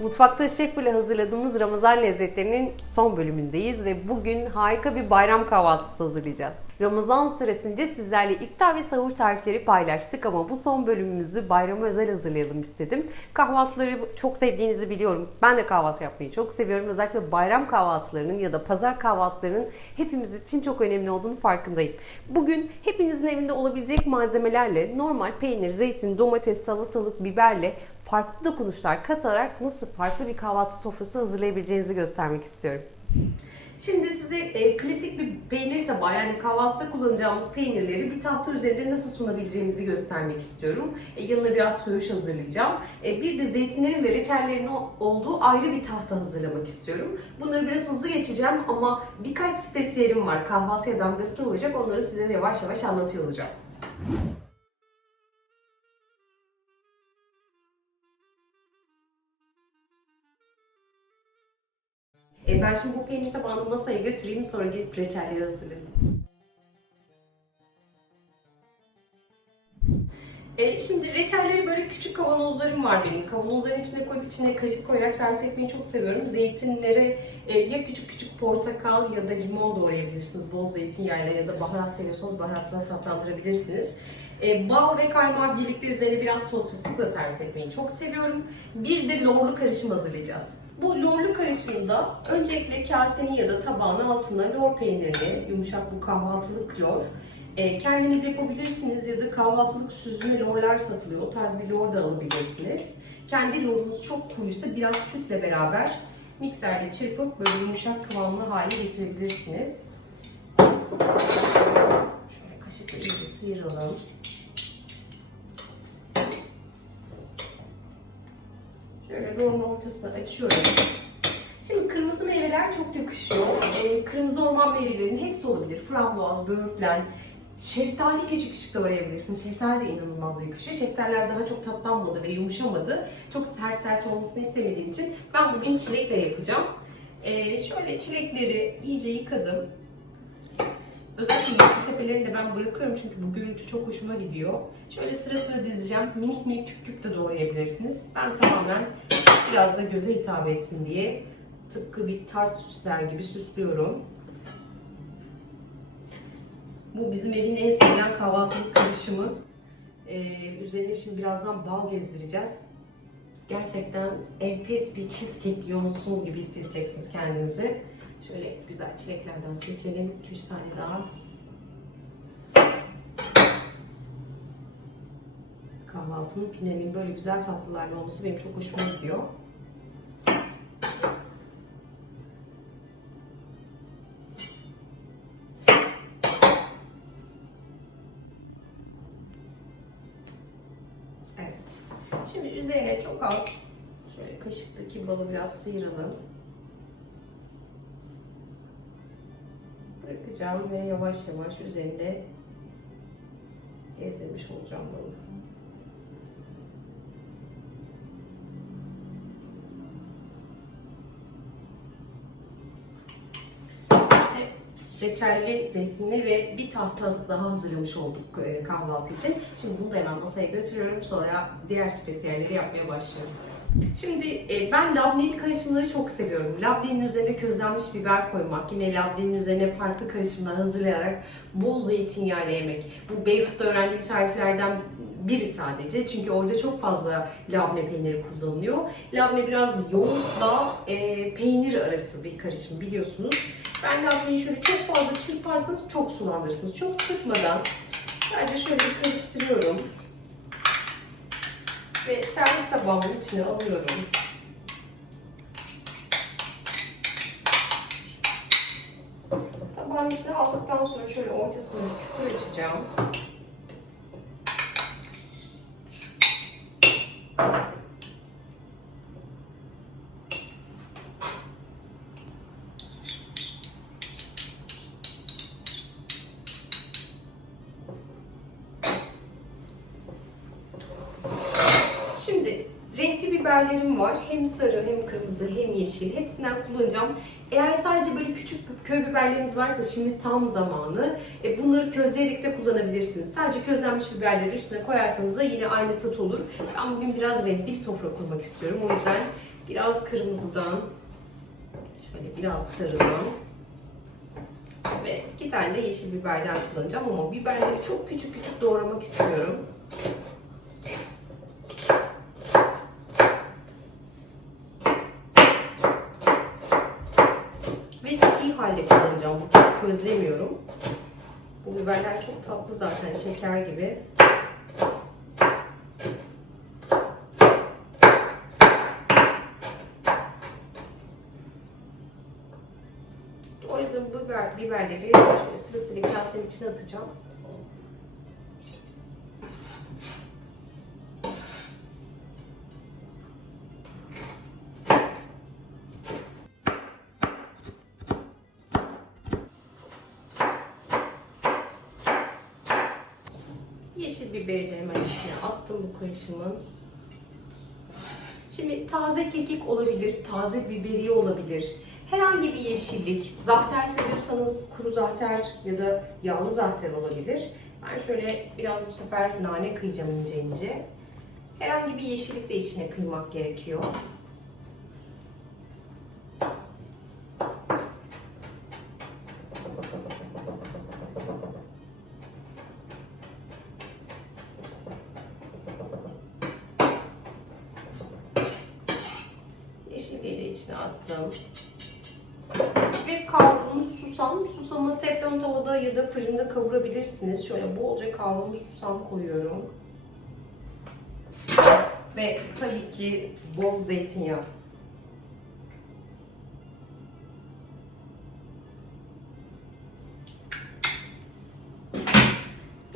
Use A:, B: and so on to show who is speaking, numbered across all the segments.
A: Mutfakta Şef ile hazırladığımız Ramazan lezzetlerinin son bölümündeyiz ve bugün harika bir bayram kahvaltısı hazırlayacağız. Ramazan süresince sizlerle iftar ve sahur tarifleri paylaştık ama bu son bölümümüzü bayrama özel hazırlayalım istedim. Kahvaltıları çok sevdiğinizi biliyorum. Ben de kahvaltı yapmayı çok seviyorum. Özellikle bayram kahvaltılarının ya da pazar kahvaltılarının hepimiz için çok önemli olduğunu farkındayım. Bugün hepinizin evinde olabilecek malzemelerle normal peynir, zeytin, domates, salatalık, biberle farklı dokunuşlar katarak nasıl farklı bir kahvaltı sofrası hazırlayabileceğinizi göstermek istiyorum. Şimdi size e, klasik bir peynir tabağı yani kahvaltıda kullanacağımız peynirleri bir tahta üzerinde nasıl sunabileceğimizi göstermek istiyorum. E, yanına biraz söğüş hazırlayacağım. E, bir de zeytinlerin ve reçellerin olduğu ayrı bir tahta hazırlamak istiyorum. Bunları biraz hızlı geçeceğim ama birkaç spesiyelim var kahvaltıya damgasını vuracak onları size yavaş yavaş anlatıyor olacağım. E, ben şimdi bu peynir tabağını masaya götüreyim sonra gelip reçelleri hazırlayayım. E, şimdi reçelleri böyle küçük kavanozlarım var benim. Kavanozların içine koyup içine kaşık koyarak servis etmeyi çok seviyorum. Zeytinleri e, ya küçük küçük portakal ya da limon doğrayabilirsiniz. Bol zeytinyağıyla ya da baharat seviyorsanız baharatla tatlandırabilirsiniz. E, bal ve kaymağı birlikte üzerine biraz toz fıstıkla servis etmeyi çok seviyorum. Bir de lorlu karışım hazırlayacağız. Bu lorlu karışımda öncelikle kasenin ya da tabağın altına lor peynirini, yumuşak bu kahvaltılık lor, e, kendiniz yapabilirsiniz ya da kahvaltılık süzme lorlar satılıyor. O tarz bir lor da alabilirsiniz. Kendi lorunuz çok kuruysa biraz sütle beraber mikserde çırpıp böyle yumuşak kıvamlı hale getirebilirsiniz. Şöyle kaşıkla iyice sıyıralım. Şöyle lorun ortasını açıyorum. Şimdi kırmızı meyveler çok yakışıyor. Ee, kırmızı orman meyvelerinin hepsi olabilir. Frambuaz, böğürtlen, şeftali küçük küçük doğrayabilirsiniz. Şeftali de inanılmaz yakışıyor. Şeftaliler daha çok tatlanmadı ve yumuşamadı. Çok sert sert olmasını istemediğim için ben bugün çilekle yapacağım. Ee, şöyle çilekleri iyice yıkadım. Özellikle yeşil tepelerini de ben bırakıyorum çünkü bu görüntü çok hoşuma gidiyor. Şöyle sıra sıra dizeceğim. Minik minik küp küp de doğrayabilirsiniz. Ben tamamen biraz da göze hitap etsin diye tıpkı bir tart süsler gibi süslüyorum. Bu bizim evin en sevilen kahvaltılık karışımı. Ee, üzerine şimdi birazdan bal gezdireceğiz. Gerçekten enfes bir cheesecake yiyormuşsunuz gibi hissedeceksiniz kendinizi. Şöyle güzel çileklerden seçelim. 2-3 tane daha. Kahvaltının pinemin böyle güzel tatlılarla olması benim çok hoşuma gidiyor. Evet. Şimdi üzerine çok az şöyle kaşıktaki balı biraz sıyıralım. Bırakacağım ve yavaş yavaş üzerinde gezdirmiş olacağım balı. İşte reçelli, zeytinli ve bir tahta daha hazırlamış olduk e, kahvaltı için. Şimdi bunu da hemen masaya götürüyorum. Sonra diğer spesiyalleri yapmaya başlıyoruz. Şimdi e, ben labneli karışımları çok seviyorum. Labnenin üzerine közlenmiş biber koymak, yine labnenin üzerine farklı karışımlar hazırlayarak bol zeytinyağıyla yemek. Bu Beyrut'ta öğrendiğim tariflerden biri sadece. Çünkü orada çok fazla labne peyniri kullanılıyor. Labne biraz yoğurtla e, peynir arası bir karışım biliyorsunuz. Ben labneyi şöyle çok fazla çırparsanız çok sulandırırsınız. Çok çırpmadan sadece şöyle bir karıştırıyorum. Ve servis tabağımın içine alıyorum. Tabağın içine aldıktan sonra şöyle ortasına bir çukur açacağım. Sarı hem kırmızı hem yeşil. Hepsinden kullanacağım. Eğer sadece böyle küçük köy biberleriniz varsa şimdi tam zamanı. E, bunları közleyerek de kullanabilirsiniz. Sadece közlenmiş biberleri üstüne koyarsanız da yine aynı tat olur. Ben bugün biraz renkli bir sofra kurmak istiyorum. O yüzden biraz kırmızıdan, şöyle biraz sarıdan ve iki tane de yeşil biberden kullanacağım ama biberleri çok küçük küçük doğramak istiyorum. Ve çiğ halde kullanacağım. Bu kez közlemiyorum. Bu biberler çok tatlı zaten şeker gibi. Doğradığım biber, biberleri şöyle sırasıyla kasenin içine atacağım. Yeşil biberi de hemen içine attım bu karışımın. Şimdi taze kekik olabilir, taze biberiye olabilir. Herhangi bir yeşillik, zahter seviyorsanız kuru zahter ya da yağlı zahter olabilir. Ben şöyle biraz bu sefer nane kıyacağım ince ince. Herhangi bir yeşillik de içine kıymak gerekiyor. Attım. Ve kavrulmuş susam. Susamı teflon tavada ya da fırında kavurabilirsiniz. Şöyle bolca kavrulmuş susam koyuyorum. Ve tabii ki bol zeytinyağı.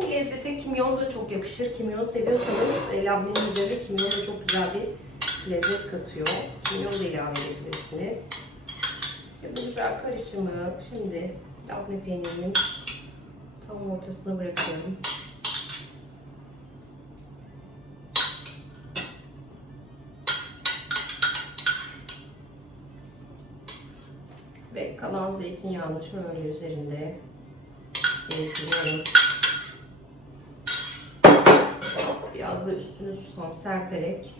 A: Lezzete kimyon da çok yakışır. Kimyon seviyorsanız e, labnenin üzerine kimyon da çok güzel bir lezzet katıyor. Kimyon da ilave edebilirsiniz. Ve bu güzel karışımı şimdi labne peynirinin tam ortasına bırakıyorum. Ve kalan zeytinyağını şöyle üzerinde gezdiriyorum. Biraz da üstüne susam serperek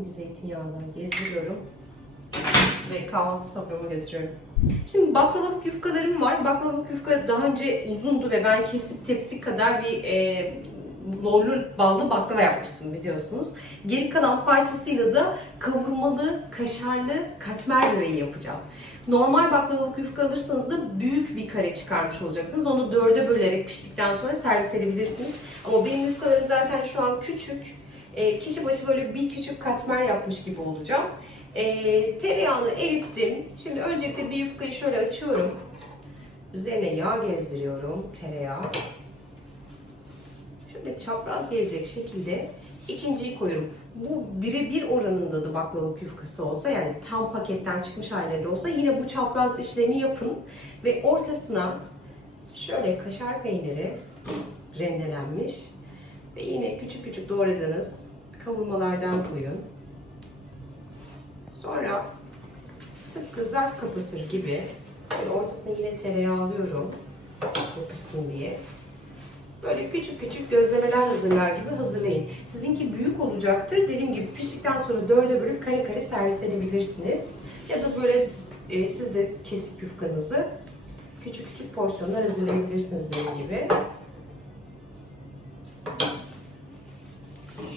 A: son bir zeytinyağından gezdiriyorum ve kahvaltı soframa getiriyorum. Şimdi baklavalık yufkalarım var. Baklavalık yufka daha önce uzundu ve ben kesip tepsi kadar bir e, lorlu ballı baklava yapmıştım biliyorsunuz. Geri kalan parçasıyla da kavurmalı, kaşarlı katmer böreği yapacağım. Normal baklavalık yufka alırsanız da büyük bir kare çıkarmış olacaksınız. Onu dörde bölerek piştikten sonra servis edebilirsiniz. Ama benim yufkalarım zaten şu an küçük. E, kişi başı böyle bir küçük katmer yapmış gibi olacağım. E, tereyağını erittim. Şimdi öncelikle bir yufkayı şöyle açıyorum. Üzerine yağ gezdiriyorum. Tereyağı. Şöyle çapraz gelecek şekilde ikinciyi koyuyorum. Bu birebir oranında da baklavalık yufkası olsa yani tam paketten çıkmış halleri olsa yine bu çapraz işlemi yapın ve ortasına şöyle kaşar peyniri rendelenmiş ve yine küçük küçük doğradığınız kavurmalardan koyun. Sonra tıpkı zarf kapatır gibi şöyle ortasına yine tereyağı alıyorum yapışsın diye. Böyle küçük küçük gözlemeler hazırlar gibi hazırlayın. Sizinki büyük olacaktır. Dediğim gibi piştikten sonra dörde bölüp kare kare servis edebilirsiniz. Ya da böyle e, siz de kesip yufkanızı küçük küçük porsiyonlar hazırlayabilirsiniz benim gibi.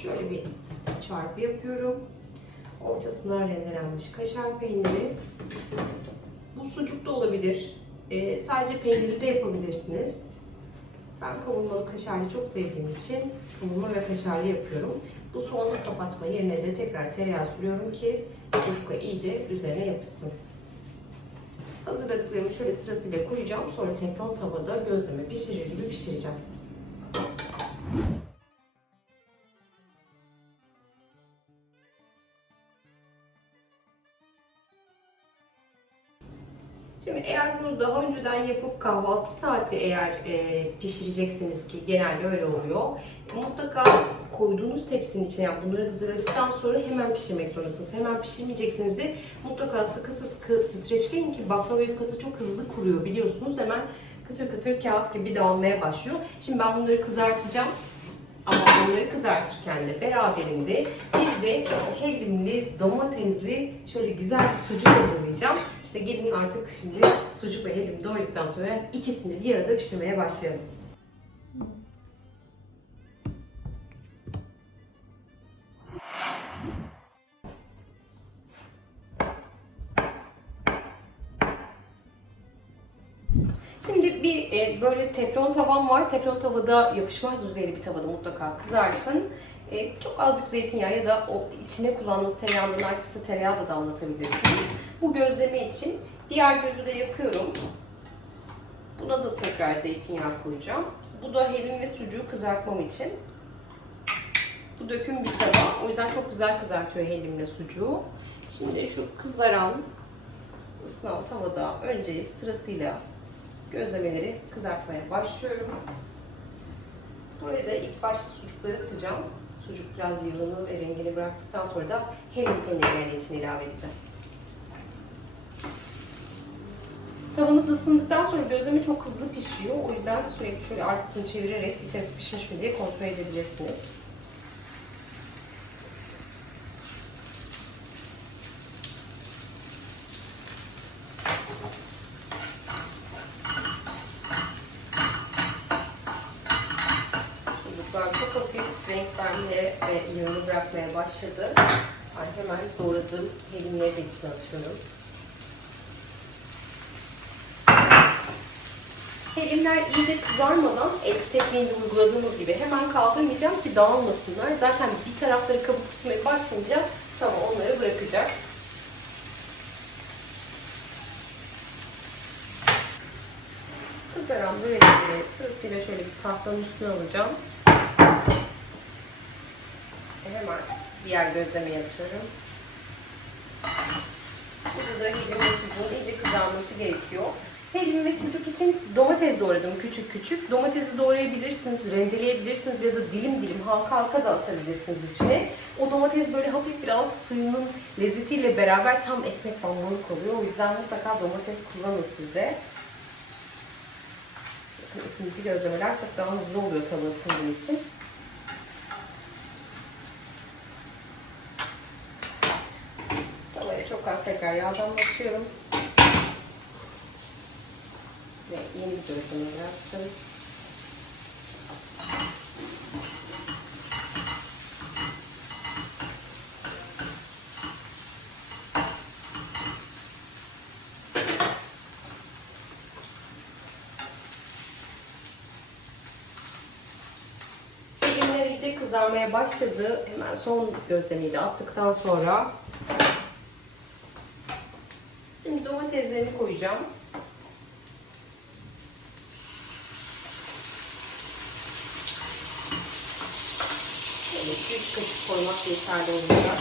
A: Şöyle bir çarpı yapıyorum. Ortasına rendelenmiş kaşar peyniri. Bu sucuk da olabilir. E, sadece peynirli de yapabilirsiniz. Ben kavurmalı kaşarlı çok sevdiğim için kavurma ve kaşarlı yapıyorum. Bu soğanı kapatma yerine de tekrar tereyağı sürüyorum ki yufka iyice üzerine yapışsın. Hazırladıklarımı şöyle sırasıyla koyacağım. Sonra teflon tavada gözleme pişirir gibi pişireceğim. Şimdi eğer bunu daha önceden yapıp kahvaltı saati eğer e, pişirecekseniz ki genelde öyle oluyor. Mutlaka koyduğunuz tepsinin içine yani bunları hazırladıktan sonra hemen pişirmek zorundasınız. Hemen pişirmeyeceksiniz de mutlaka sıkı sıkı streçleyin ki baklava yufkası çok hızlı kuruyor biliyorsunuz. Hemen kıtır kıtır kağıt gibi dağılmaya başlıyor. Şimdi ben bunları kızartacağım. Ama onları kızartırken de beraberinde bir de hellimli, domatesli şöyle güzel bir sucuk hazırlayacağım. İşte gelin artık şimdi sucuk ve hellim doğradıktan sonra ikisini bir arada pişirmeye başlayalım. E, böyle teflon tavam var. Teflon tavada yapışmaz yüzeyli bir tavada mutlaka kızartın. E, çok azıcık zeytinyağı ya da o içine kullandığınız tereyağının artısı tereyağı da damlatabilirsiniz. Bu gözleme için diğer gözü de yakıyorum. Buna da tekrar zeytinyağı koyacağım. Bu da hellim ve sucuğu kızartmam için. Bu döküm bir tava. O yüzden çok güzel kızartıyor hellimle sucuğu. Şimdi şu kızaran ısınan tavada önce sırasıyla gözlemeleri kızartmaya başlıyorum. Buraya da ilk başta sucukları atacağım. Sucuk biraz yağını ve rengini bıraktıktan sonra da hellim peynirlerini içine ilave edeceğim. Tavamız ısındıktan sonra gözleme çok hızlı pişiyor. O yüzden sürekli şöyle arkasını çevirerek bir tarafı pişmiş mi diye kontrol edebilirsiniz. Sucuklar çok hafif renk vermeye ve yağını bırakmaya başladı. Ben hemen doğradığım peynirleri de içine atıyorum. Peynirler iyice kızarmadan et tekniğini uyguladığımız gibi hemen kaldırmayacağım ki dağılmasınlar. Zaten bir tarafları kabuk tutmaya başlayınca tamam onları bırakacak. Kızaran börekleri sırasıyla şöyle bir tahtanın üstüne alacağım. Hemen diğer gözlemeye atıyorum. Burada da sucuğun iyice kızarması gerekiyor. Hellim ve sucuk için domates doğradım küçük küçük. Domatesi doğrayabilirsiniz, rendeleyebilirsiniz ya da dilim dilim halka halka da atabilirsiniz içine. O domates böyle hafif biraz suyunun lezzetiyle beraber tam ekmek banmalık oluyor. O yüzden mutlaka domates kullanın size. İkinci gözlemeler çok daha hızlı oluyor tava ısındığı için. Tavaya çok az tekrar yağdan başlıyorum. Ve yeni bıraktım. Peynirler iyice kızarmaya başladı. Hemen son gözlemeyi de attıktan sonra Şimdi domateslerini koyacağım. Böyle 2-3 kaşık koymak yeterli olacak.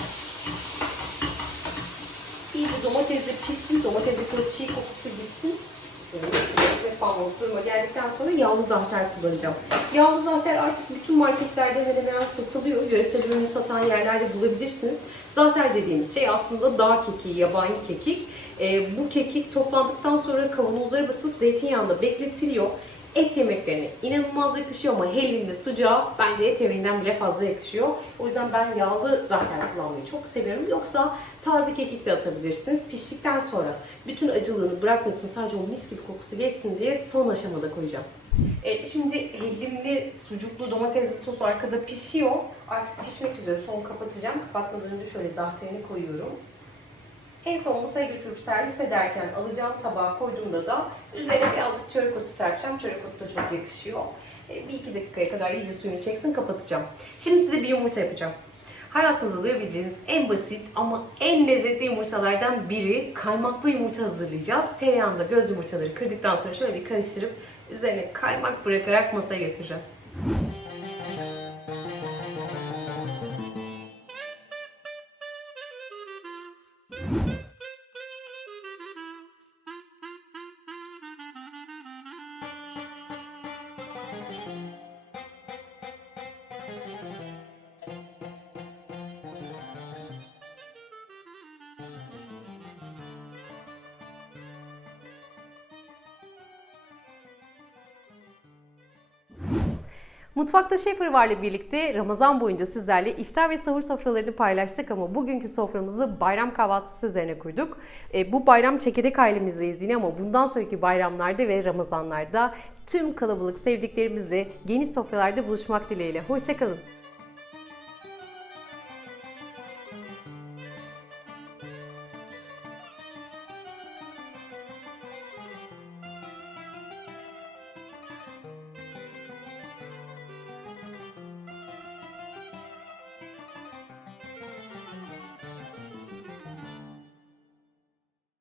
A: İyice domatesle pişsin, domatesin çiğ kokusu gitsin. Ve falan duruma geldikten sonra yağlı zahter kullanacağım. Yağlı zahter artık bütün marketlerde hemen hemen satılıyor. Yöresel ürünü satan yerlerde bulabilirsiniz. Zahter dediğimiz şey aslında dağ kekiği, yabani kekik. Ee, bu kekik toplandıktan sonra kavanozlara basıp zeytinyağında bekletiliyor. Et yemeklerine inanılmaz yakışıyor ama hellim ve sucuğa bence et yemeğinden bile fazla yakışıyor. O yüzden ben yağlı zaten kullanmayı çok seviyorum. Yoksa taze kekik de atabilirsiniz. Piştikten sonra bütün acılığını bırakmasın sadece o mis gibi kokusu geçsin diye son aşamada koyacağım. E, şimdi hellimli sucuklu domatesli sos arkada pişiyor. Artık pişmek üzere son kapatacağım. Kapatmadan önce şöyle zahterini koyuyorum. En son masaya götürüp servis ederken alacağım tabağa koyduğumda da üzerine birazcık çörek otu serpeceğim. Çörek otu da çok yakışıyor. E, bir iki dakikaya kadar iyice suyunu çeksin kapatacağım. Şimdi size bir yumurta yapacağım. Hayatınızda duyabileceğiniz en basit ama en lezzetli yumurtalardan biri kaymaklı yumurta hazırlayacağız. Tereyağında göz yumurtaları kırdıktan sonra şöyle bir karıştırıp üzerine kaymak bırakarak masaya götüreceğim. Mutfakta Şefir varla birlikte Ramazan boyunca sizlerle iftar ve sahur sofralarını paylaştık ama bugünkü soframızı bayram kahvaltısı üzerine kurduk. E, bu bayram çekirdek ailemizdeyiz yine ama bundan sonraki bayramlarda ve Ramazanlarda tüm kalabalık sevdiklerimizle geniş sofralarda buluşmak dileğiyle. Hoşçakalın.